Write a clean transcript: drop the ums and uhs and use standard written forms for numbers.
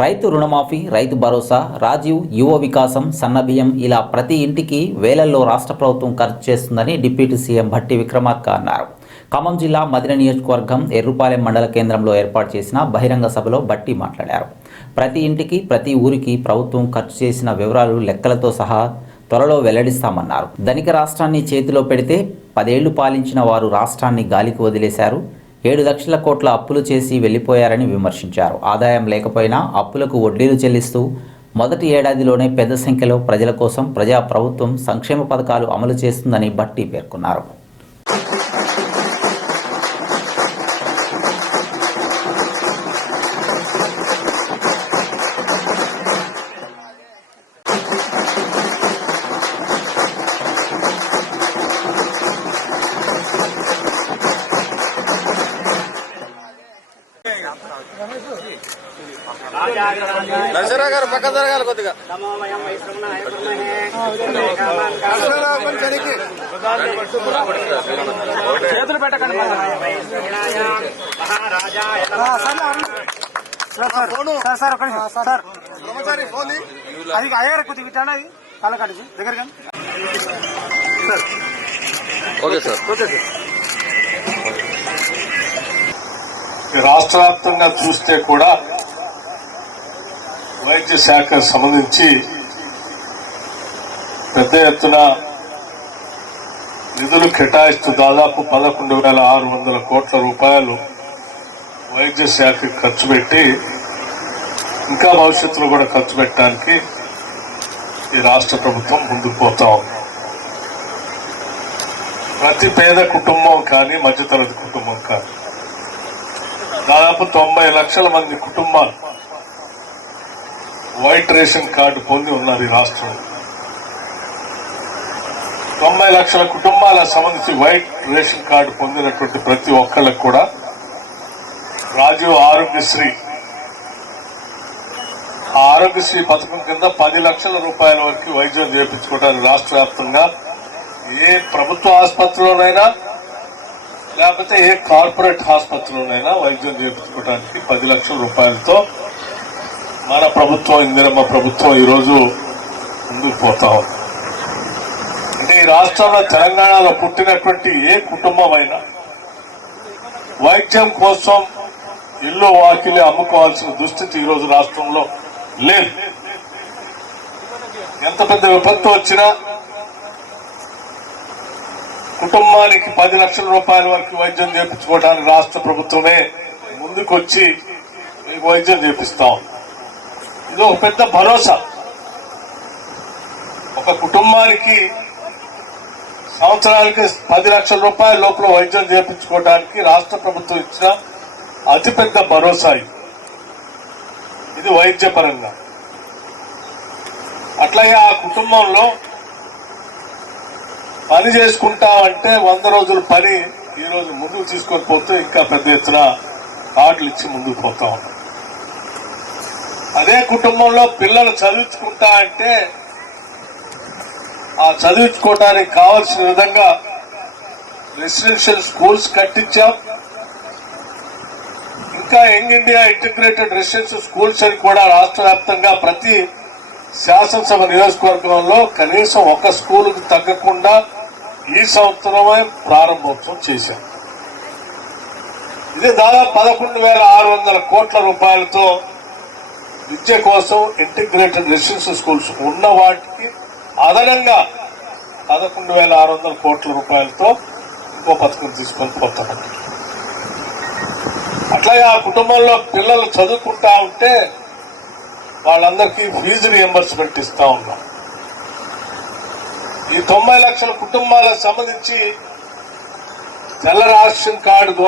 రైతు రుణమాఫీ, రైతు భరోసా, రాజీవ్, యువ వికాసం, సన్నబియ్యం ఇలా ప్రతి ఇంటికి వేలల్లో రాష్ట్ర ప్రభుత్వం ఖర్చు చేస్తుందని డిప్యూటీ సీఎం భట్టి విక్రమార్క అన్నారు. ఖమ్మం జిల్లా మదిర నియోజకవర్గం ఎర్రుపాలెం మండల కేంద్రంలో ఏర్పాటు చేసిన బహిరంగ సభలో భట్టి మాట్లాడారు. ప్రతి ఇంటికి, ప్రతి ఊరికి ప్రభుత్వం ఖర్చు చేసిన వివరాలు లెక్కలతో సహా త్వరలో వెల్లడిస్తామన్నారు. ధనిక రాష్ట్రాన్ని చేతిలో పెడితే 10 ఏళ్లు పాలించిన వారు రాష్ట్రాన్ని గాలికి వదిలేశారు. 7 లక్షల కోట్ల అప్పులు చేసి వెళ్లిపోయారని విమర్శించారు. ఆదాయం లేకపోయినా అప్పులకు వడ్డీలు చెల్లిస్తూ మొదటి ఏడాదిలోనే పెద్ద సంఖ్యలో ప్రజల కోసం ప్రజా ప్రభుత్వం సంక్షేమ పథకాలు అమలు చేస్తుందని భట్టి పేర్కొన్నారు. నజరా గారు పక్క జరగాలి కొద్దిగా. చేతులు పెట్టకండి. అది అయ్యారు కొద్దిగా ఇట్లా కాళ్ళ కట్టి దగ్గర కానీ. Okay sir. Okay sir. రాష్ట్ర వ్యాప్తంగా చూస్తే కూడా వైద్య శాఖకు సంబంధించి పెద్ద ఎత్తున నిధులు కేటాయిస్తూ దాదాపు 11,600 కోట్ల రూపాయలు వైద్య శాఖకు ఖర్చు పెట్టి ఇంకా భవిష్యత్తులో కూడా ఖర్చు పెట్టడానికి ఈ రాష్ట్ర ప్రభుత్వం ముందుకు పోతా ఉంది. ప్రతి పేద కుటుంబం కానీ మధ్యతరగతి కుటుంబం కానీ దాదాపు 90 లక్షల మంది కుటుంబాలు వైట్ రేషన్ కార్డు పొంది ఉన్నారు ఈ రాష్ట్రంలో. 90 లక్షల కుటుంబాలకు సంబంధించి వైట్ రేషన్ కార్డు పొందినటువంటి ప్రతి ఒక్కళ్ళకు కూడా రాజీవ్ ఆరోగ్యశ్రీ ఆరోగ్యశ్రీ పథకం కింద 10 లక్షల రూపాయల వరకు వైద్యం చేయించుకోవడానికి రాష్ట్ర వ్యాప్తంగా ఏ ప్రభుత్వ ఆసుపత్రిలోనైనా లేకపోతే ఏ కార్పొరేట్ ఆసుపత్రిలోనైనా వైద్యం చేయించుకోవడానికి 10 లక్షల రూపాయలతో మన ప్రభుత్వం, ఇందిరమ్మ ప్రభుత్వం ఈరోజు ముందుకు పోతా ఉంది. అంటే ఈ రాష్ట్రంలో తెలంగాణలో పుట్టినటువంటి ఏ కుటుంబం అయినా వైద్యం కోసం ఇల్లు వాకిలి అమ్ముకోవాల్సిన దుస్థితి ఈరోజు రాష్ట్రంలో లేదు. ఎంత పెద్ద విపత్తు వచ్చినా కుటుంబానికి 10 లక్షల రూపాయల వరకు వైద్యం చేయించుకోవడానికి రాష్ట్ర ప్రభుత్వమే ముందుకొచ్చి మీకు వైద్యం చేపిస్తాం. ఇది ఒక పెద్ద భరోసా. ఒక కుటుంబానికి సంవత్సరానికి 10 లక్షల రూపాయల లోపల వైద్యం చేయించుకోవడానికి రాష్ట్ర ప్రభుత్వం ఇచ్చిన అతిపెద్ద భరోసా ఇది వైద్యపరంగా. అట్లాగే ఆ కుటుంబంలో పని చేసుకుంటామంటే 100 రోజుల పని ఈ రోజు ముందుకు తీసుకొని పోతే ఇంకా పెద్ద ఎత్తున కార్డులు ఇచ్చి ముందుకు పోతా ఉన్నాం. అదే కుటుంబంలో పిల్లలు చదివించుకుంటా అంటే ఆ చదివించుకోవడానికి కావాల్సిన విధంగా రెసిడెన్షియల్ స్కూల్స్ కట్టించాం. ఇంకా young India integrated residential schools అని కూడా రాష్ట్ర వ్యాప్తంగా ప్రతి శాసనసభ నియోజకవర్గంలో కనీసం ఒక స్కూలుకు తగ్గకుండా ఈ సంవత్సరమే ప్రారంభోత్సవం చేశాం. ఇది దాదాపు 11,600 కోట్ల రూపాయలతో విద్య కోసం ఇంటిగ్రేటెడ్ రెసిడెన్షియల్ స్కూల్స్ ఉన్న వాటికి అదనంగా 11,600 కోట్ల రూపాయలతో ఇంకో పథకం తీసుకొని పోతాం. అట్లాగే ఆ కుటుంబంలో పిల్లలు చదువుకుంటా ఉంటే వాళ్ళందరికీ ఫీజు రియంబర్స్మెంట్ ఇస్తా ఉన్నాం. ఈ 90 లక్షల కుటుంబాలకు సంబంధించి తెల్ల రేషన్ కార్డు